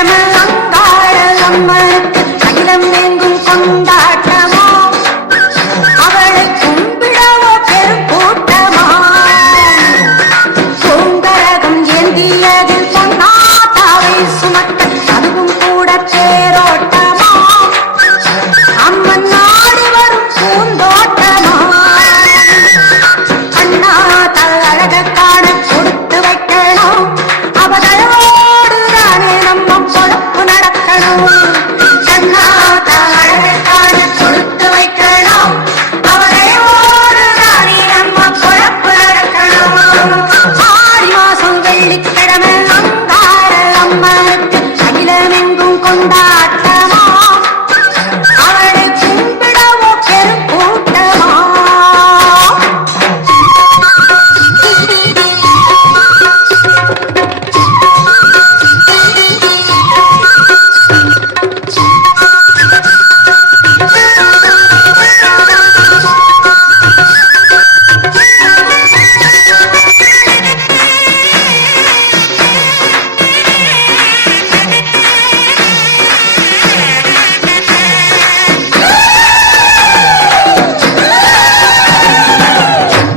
வெள்ளிக்கிழமை அங்காள அம்மனுக்கு அகிலம் எங்கும் கொண்டாட்டமா அவளை கும்பிடவோ பெரும் கூட்டமா பூங்கரகம் ஏந்தியதில் பொன்னாத்தாவை சுமக்க அதுவும் கூட தேரோட்டமா அம்மன் நாடி வரும் பூந்தோட்டமா அண்ணா அழக காண கொடுத்து வைக்கணும் அவதோடு தானே நம்ம பொழப்பு நடக்கணும் அண்ணா அழக காண கொடுத்து வைக்கணும் அவதோடு தானே நம்ம பொழப்பு நடக்கணும் ஆடி மாசம் வெள்ளிக்கிழமை அங்காள அம்மனுக்கு அகிலமெங்கும் கொண்டாட்டமா அவளை கும்பிடவோ பெரும் கூட்டமா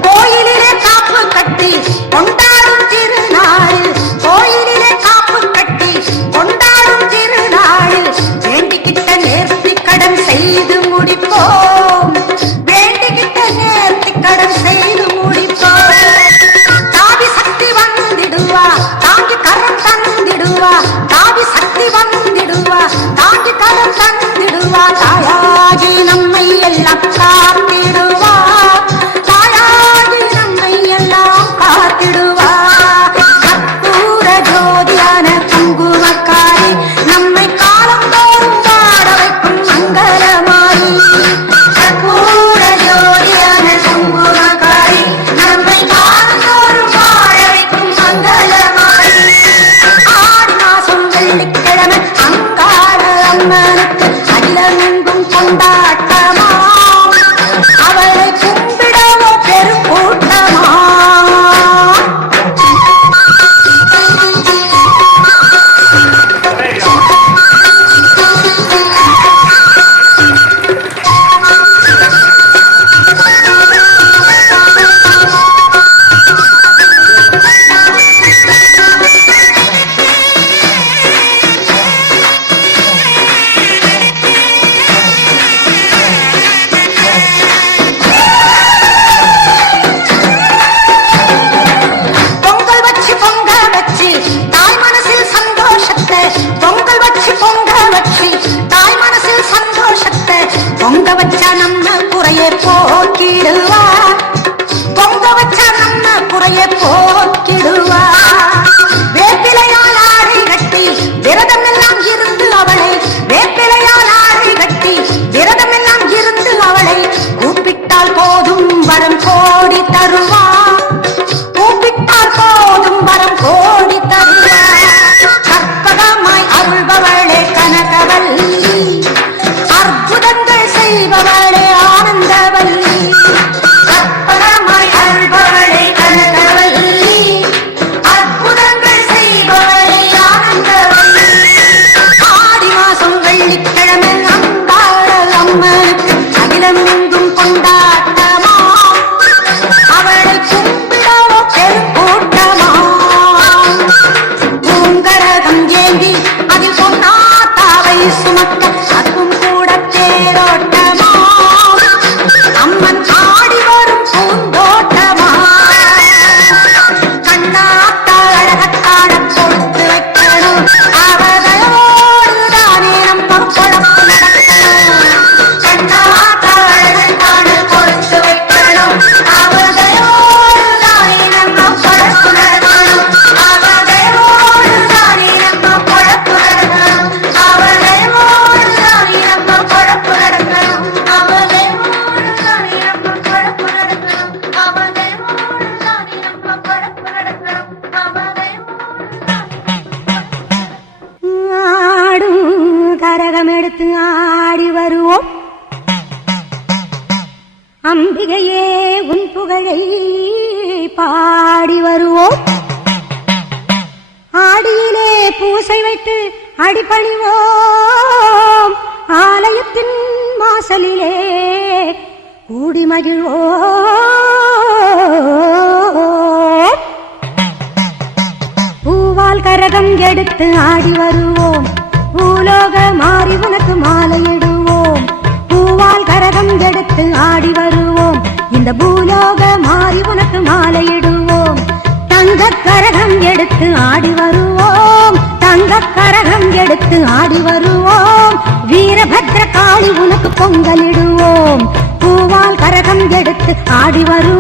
கோயிலிலே காப்பு கட்டி கொண்டாடும் திருநாள் கோயிலிலே காப்பு கட்டி கொண்டாடும் திருநாள் வேண்டிக்கிட்ட நேர்த்தி கடன் செய்து முடிப்போம் வேண்டிக்கிட்ட நேர்த்தி கடன் செய்து முடிப்போம் தாவி சக்தி வந்திடுவா தாங்கி கரம் தந்திடுவா தாவி சக்தி வந்திடுவா தாங்கி கரம் தந்திடுவா தாயாகி நம்மை எல்லாம் காத்திடுவா தாயாகி நம்மை எல்லாம் காத்திடுவா கற்பூர ஜோதியான குங்குமக்காரி நம்மை காலம் தோறும் பாட வைக்கும் மங்களமாரி கற்பூர ஜோதியான குங்குமக்காரி நம்மை காலம் தோறும் பாட வைக்கும் மங்களமாரி ஆடி மாசம் வெள்ளிக்கிழமை அங்காள அம்மனுக்கு அகிலமெங்கும் கொண்டாட்டமா அவளை கும்பிடவோ பெரும் கூட்டமா பொங்கல் வச்சு பொங்க வச்சு தாய் மனசில் சந்தோஷத்தை பொங்கல் வச்சு பொங்க வச்சு தாய் மனசில் சந்தோஷத்தை பொங்க வச்சா நம்ம குறைய போக்கிடுவா பொங்க வச்சா நம்ம குறைய போக்கிடுவா வேப்பிலையால் ஆடை கட்டி விரதம் எல்லாம் இருந்து அவளை வேப்பிலையால் ஆடை கட்டி விரதம் எல்லாம் இருந்து அவளை கூப்பிட்டால் போதும் வரம் கோடி தருவா கூப்பிட்டால் போதும் வரம் கோடி தருவா கற்பகமாய் அருள்பவளே கனகவல்லி அற்புதங்கள் செய்பவளே ஆனந்தவல்லி கற்பகமாய் அருள்பவளே கனகவல்லி அற்புதங்கள் செய்பவளே ஆனந்தவல்லி ஆடி மாசம் வெள்ளிக்கிழமை அங்காள அம்மனுக்கு அகிலமெங்கும் கொண்டாட்டமா அவளை கும்பிடவோ பெரும் கூட்டமா பூங்கரகம் ஏந்தி அதில் பொன்னாத்தாவை சுமக்க அதுவும் கூட தேரோட்டமா அம்மன் ஆடி வரும் பூந்தோட்டமா கண்ணாத்தா அழகத்தாட கொடுத்து வைக்கணும் அவதோடு தானே நம்ம பொழப்பு நடக்கணும் கண்ணாத்தா அழகத்தாட கொடுத்து வைக்கணும் அவதோடு தானே நம்ம பொழப்பு நடக்கணும் அவதோடு தானே நம்ம பொழப்பு நடக்கணும் அவதோடு தானே நம்ம பொழப்பு நடக்கணும் அவதோடு தானே நம்ம பொழப்பு நடக்கணும் அவதோடு தானே நம்ம பொழப்பு நடக்கணும் ஆடும் கரகம் எடுத்து ஆடி வருவோம் அம்பிகையே உன் புகழை பாடி வருவோம் ஆடியிலே பூசை வைத்து அடிபணிவோம் ஆலயத்தின் வாசலிலே கூடி மகிழ்வோம். பூவால் கரகம் எடுத்து ஆடி வருவோம், பூலோக மாறி உனக்கு மாலையிடுவோம். பூவால் கரகம் எடுத்து ஆடி வருவோம், இந்த பூலோக மாறி உனக்கு மாலையிடுவோம். தங்க கரகம் எடுத்து ஆடி வருவோம், தங்க கரகம் எடுத்து ஆடி வருவோம். வீரபத்ர காளி உனக்கு பொங்கலிடுவோம், பூவால் கரகம் எடுத்து ஆடி வருவோம்.